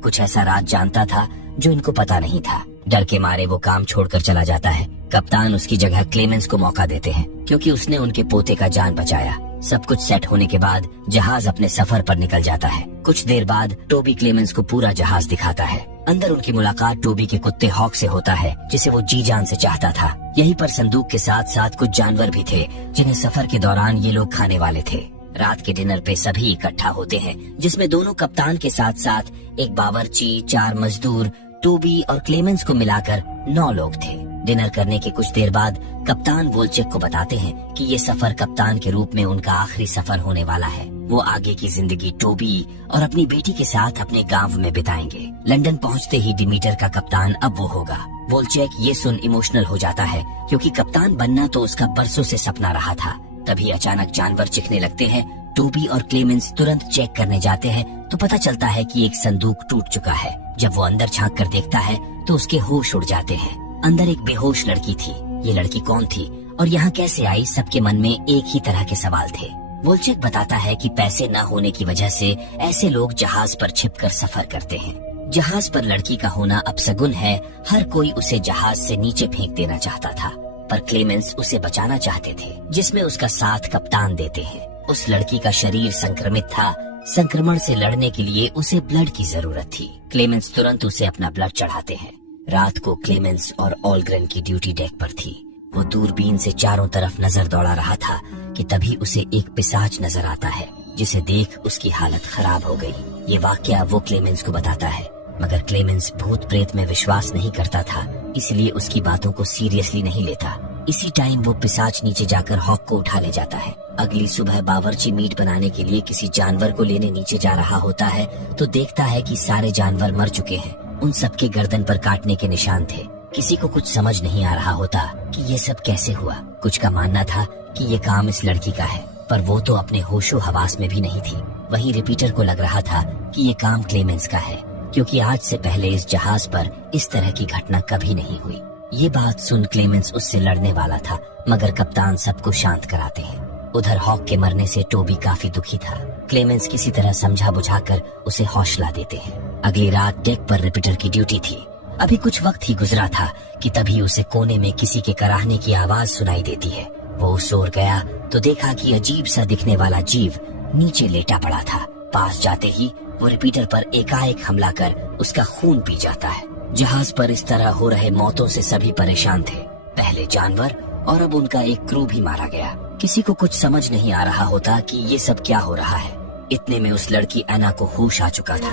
कुछ ऐसा राज जानता था जो इनको पता नहीं था। डर के मारे वो काम छोड़कर चला जाता है। कप्तान उसकी जगह क्लेमेंस को मौका देते हैं क्योंकि उसने उनके पोते का जान बचाया। सब कुछ सेट होने के बाद जहाज अपने सफर पर निकल जाता है। कुछ देर बाद टोबी क्लेमेंस को पूरा जहाज दिखाता है। अंदर उनकी मुलाकात टोबी के कुत्ते हॉक से होता है जिसे वो जी जान से चाहता था। यहीं पर संदूक के साथ साथ कुछ जानवर भी थे जिन्हें सफर के दौरान ये लोग खाने वाले थे। रात के डिनर पे सभी इकट्ठा होते हैं जिसमें दोनों कप्तान के साथ साथ एक बावर्ची, 4 मजदूर, टोबी और क्लेमेंस को मिलाकर 9 लोग थे। डिनर करने के कुछ देर बाद कप्तान वोल्चेक को बताते हैं कि ये सफर कप्तान के रूप में उनका आखिरी सफर होने वाला है। वो आगे की जिंदगी टोबी और अपनी बेटी के साथ अपने गांव में बिताएंगे। लंदन पहुंचते ही डिमीटर का कप्तान अब वो होगा। वोल्चेक ये सुन इमोशनल हो जाता है क्योंकि कप्तान बनना तो उसका बरसों से सपना रहा था। तभी अचानक जानवर चिखने लगते हैं। टोबी और क्लेमेंस तुरंत चेक करने जाते हैं तो पता चलता है कि एक संदूक टूट चुका है। जब वो अंदर झांक कर देखता है तो उसके होश उड़ जाते हैं। अंदर एक बेहोश लड़की थी। ये लड़की कौन थी और यहाँ कैसे आई? सबके मन में एक ही तरह के सवाल थे। वोल्चेक बताता है कि पैसे न होने की वजह से ऐसे लोग जहाज पर छिपकर सफर करते हैं। जहाज पर लड़की का होना अपशगुन है। हर कोई उसे जहाज से नीचे फेंक देना चाहता था, पर क्लेमेंस उसे बचाना चाहते थे, जिसमें उसका साथ कप्तान देते हैं। उस लड़की का शरीर संक्रमित था। संक्रमण से लड़ने के लिए उसे ब्लड की जरूरत थी। क्लेमेंस तुरंत उसे अपना ब्लड चढ़ाते हैं। रात को क्लेमेंस और ऑलग्रेन की ड्यूटी डेक पर थी। वो दूरबीन से चारों तरफ नजर दौड़ा रहा था कि तभी उसे एक पिशाच नजर आता है जिसे देख उसकी हालत खराब हो गई। ये वाकया वो क्लेमेंस को बताता है, मगर क्लेमेंस भूत प्रेत में विश्वास नहीं करता था, इसलिए उसकी बातों को सीरियसली नहीं लेता। इसी टाइम वो पिशाच नीचे जाकर हॉक को उठा ले जाता है। अगली सुबह बावर्ची मीट बनाने के लिए किसी जानवर को लेने नीचे जा रहा होता है तो देखता है कि सारे जानवर मर चुके हैं। उन सबके गर्दन पर काटने के निशान थे। किसी को कुछ समझ नहीं आ रहा होता कि ये सब कैसे हुआ। कुछ का मानना था कि ये काम इस लड़की का है, पर वो तो अपने होशो हवास में भी नहीं थी। वहीं रिपीटर को लग रहा था कि ये काम क्लेमेंस का है, क्योंकि आज से पहले इस जहाज पर इस तरह की घटना कभी नहीं हुई। ये बात सुन क्लेमेंस उससे लड़ने वाला था, मगर कप्तान सबको शांत कराते हैं। उधर हॉक के मरने से टोबी काफी दुखी था। क्लेमेंस किसी तरह समझा बुझाकर उसे हौसला देते हैं। अगली रात डेक पर रिपीटर की ड्यूटी थी। अभी कुछ वक्त ही गुजरा था कि तभी उसे कोने में किसी के कराहने की आवाज सुनाई देती है। वो उस ओर गया तो देखा कि अजीब सा दिखने वाला जीव नीचे लेटा पड़ा था। पास जाते ही वो रिपीटर पर एकाएक हमला कर उसका खून पी जाता है। जहाज पर इस तरह हो रहे मौतों से सभी परेशान थे। पहले जानवर और अब उनका एक क्रू भी मारा गया। किसी को कुछ समझ नहीं आ रहा होता कि ये सब क्या हो रहा है। इतने में उस लड़की एना को होश आ चुका था।